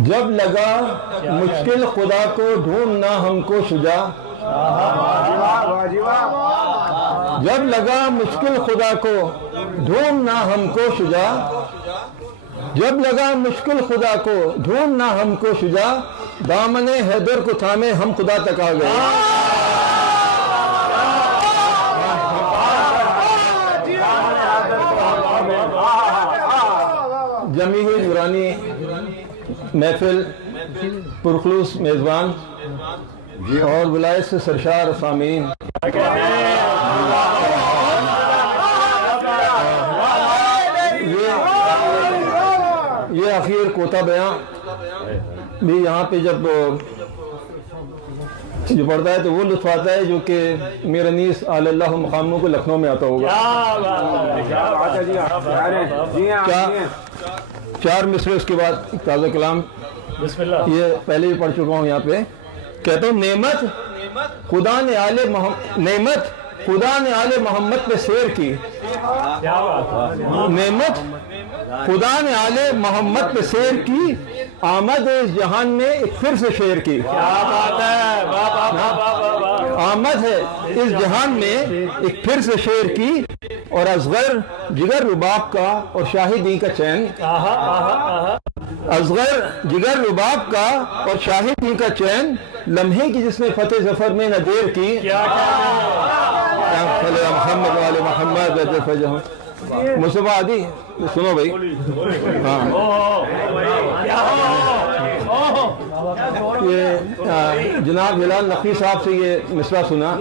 जब लगा मुश्किल खुदा को ढूंढना हमको शुजा, जब लगा मुश्किल खुदा को ढूंढना हमको शुजा, जब लगा मुश्किल खुदा को ढूंढना हमको शुजा, दामने हैदर को थामे हम खुदा तक आ गए। जमी हुई नूरानी महफिल पुरखलूस मेज़बान और विलायत से सरशार सामीन, ये आखिर कोता बयां भी यहाँ पे जब पढ़ता है तो वो लुत्फ आता है जो कि मेरा नीस अल्लाह मकामों को लखनऊ में आता होगा। चार मिसरे उसके बाद ताज़ा कलाम ये पहले भी पढ़ चुका हूँ। यहाँ पे कहता हूँ नेमत खुदा ने आले मोहम्मद पे शेर की, नेमत खुदा ने आले मोहम्मद पे शेर की, आमद इस जहान में एक फिर से शेर की। क्या बात है, आमद है इस जहान में एक फिर से शेर की, और असगर जिगर रुबाब का और शाहिदी का चैन, असगर जिगर रुबाब का और शाहिदी का चैन, लम्हे की जिसने फतेह जफर में न देर की। मोहम्मद वाले मोहम्मद मुस्तफा आदि सुनो भाई। हाँ ये जनाब हिलाल नकवी साहब से ये मिसरा सुना,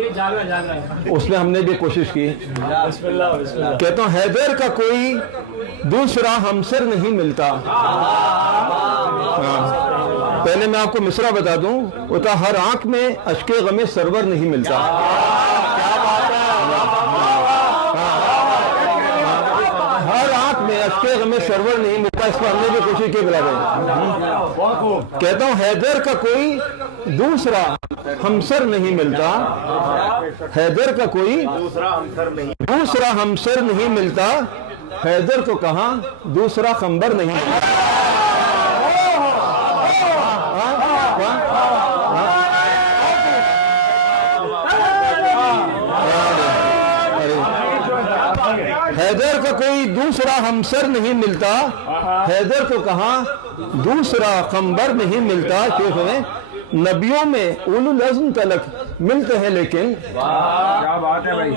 उसमें हमने भी कोशिश की। कहता हूँ हैदर का कोई दूसरा हमसर नहीं मिलता। हाँ पहले मैं आपको मिसरा बता दूं, वो था हर आंख में अश्के गमे सरवर नहीं मिलता। हर आंख में अश्के गमे सरवर नहीं मिलता, इस पर हमने भी कोशिश की बराबर। कहता हूँ हैदर का कोई दूसरा हमसर नहीं मिलता, हैदर का कोई दूसरा हमसर नहीं मिलता, हैदर को कहाँ दूसरा खंबर नहीं मिलता। हैदर का कोई दूसरा हमसर नहीं मिलता, हैदर को कहाँ दूसरा खंबर नहीं मिलता। क्यों में नबियों में उलुल अज़्म तलक मिलते हैं, लेकिन क्या बात है भाई,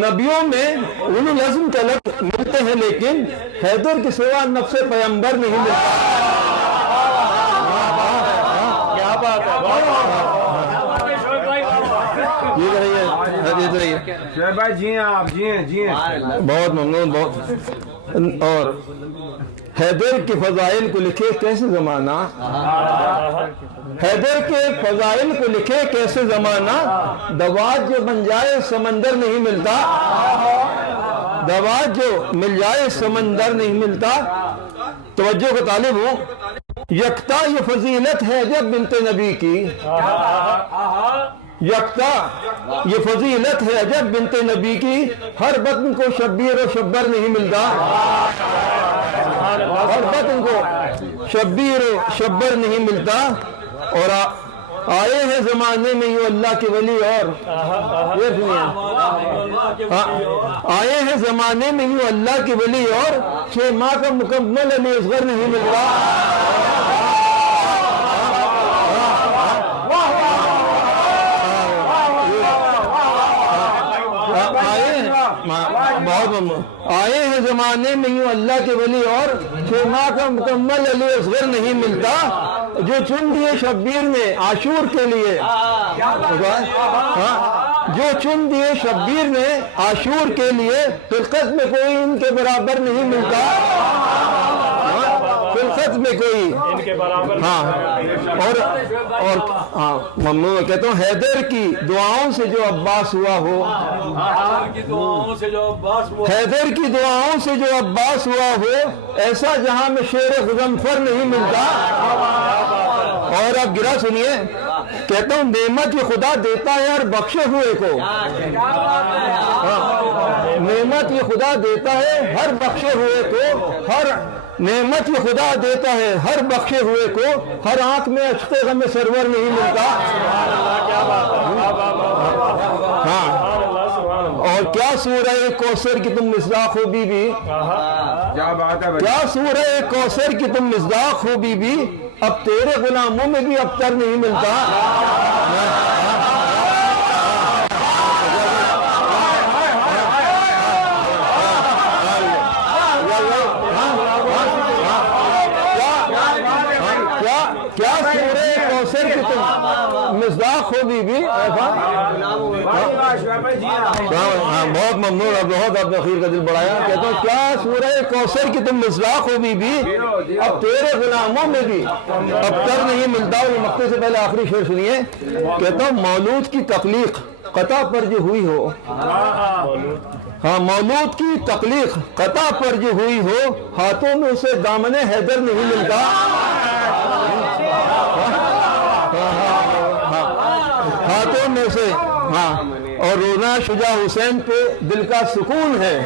नबियों में उलुल अज़्म तलक मिलते हैं, लेकिन हैदर के सिवा नफ्से पैगंबर नहीं मिलता। क्या बात है, भाई जी आप जी बहुत ममनून बहुत। और हैदर के फजाइल को लिखे कैसे जमाना, हैदर के फजाइल को लिखे कैसे जमाना, दवात जो बन जाए समंदर नहीं मिलता, दवात जो मिल जाए समंदर नहीं मिलता। तवज्जो का तालिब हूँ, यकता ये फजीलत है जब बिनते नबी की, यकता ये फजीलत है अजब बिनते नबी की, हर बतन को शब्बीर और शब्बर नहीं मिलता, हर बतन को शब्बीर और शब्बर नहीं मिलता। और आए हैं जमाने में यूं अल्लाह के वली, और ये सुनिए, आए हैं जमाने में यूं अल्लाह के वली, और 6 माह का मुकम्मल अली असगर नहीं मिलता। आए हैं जमाने में यूं अल्लाह के वली, और 6 माह का मुकम्मल अली असगर नहीं मिलता। जो चुन दिए शब्बीर ने आशूर के लिए, जो चुन दिए शब्बीर ने आशूर के लिए, फिलकत में कोई इनके बराबर नहीं मिलता, फिलकत में कोई इनके बराबर। हाँ और हाँ मम्नू कहता हूँ हैदर की दुआओं से जो अब्बास हुआ हो, हैदर की दुआओं से जो अब्बास हुआ हो, ऐसा जहां में शेर गुज़मफर नहीं मिलता। और अब गिरा सुनिए, कहता हूँ नेमत ये खुदा देता है हर बख्शे हुए को, नेमत ये खुदा देता है हर बख्शे हुए को, हर नेमत ये खुदा देता है हर बख्शे हुए को, हर आंख में अश्क़े गम सरवर नहीं मिलता। हाँ, और क्या सूरह कौसर की तुम मिसदाक हो बीबी, क्या बात है भाई। क्या सूरह कौसर की तुम मिसदाक हो बीबी, अब तेरे गुलामों में भी अबतर नहीं मिलता। क्या सूरह कौसर की तुम मिसदाक हो बीबी। हाँ बहुत ममनून, बहुत आपने खीर का दिल बढ़ाया। कहता हूँ क्या सूरह कौसर की तुम मिसदाक हो बीबी, अब तेरे गुलामों में भी अबतर नहीं मिलता। और मक्ते से पहले आखिरी शेर सुनिए। कहता हूँ मौलूद की तकलीक कता पर जो हुई हो, हाँ मौलूद की तकलीक कता पर जो हुई हो, हाथों में उसे दामने हैदर नहीं मिलता। हाथों में से, हाँ, और रोना शुजा हुसैन पे दिल का सुकून है,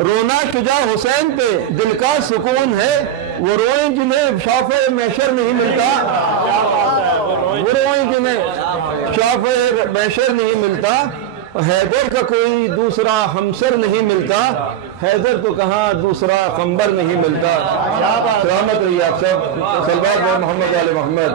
रोना शुजा हुसैन पे दिल का सुकून है। वो रोए जिन्हें शाफ़े मैशर नहीं मिलता, वो रोए जिन्हें शाफ़े मैशर नहीं मिलता। हैदर का कोई दूसरा हमसर नहीं मिलता, हैदर तो कहाँ दूसरा खंबर नहीं मिलता। सलामत रहिए आप सब। सल्लल्लाहु अलैहि मोहम्मद आले मोहम्मद।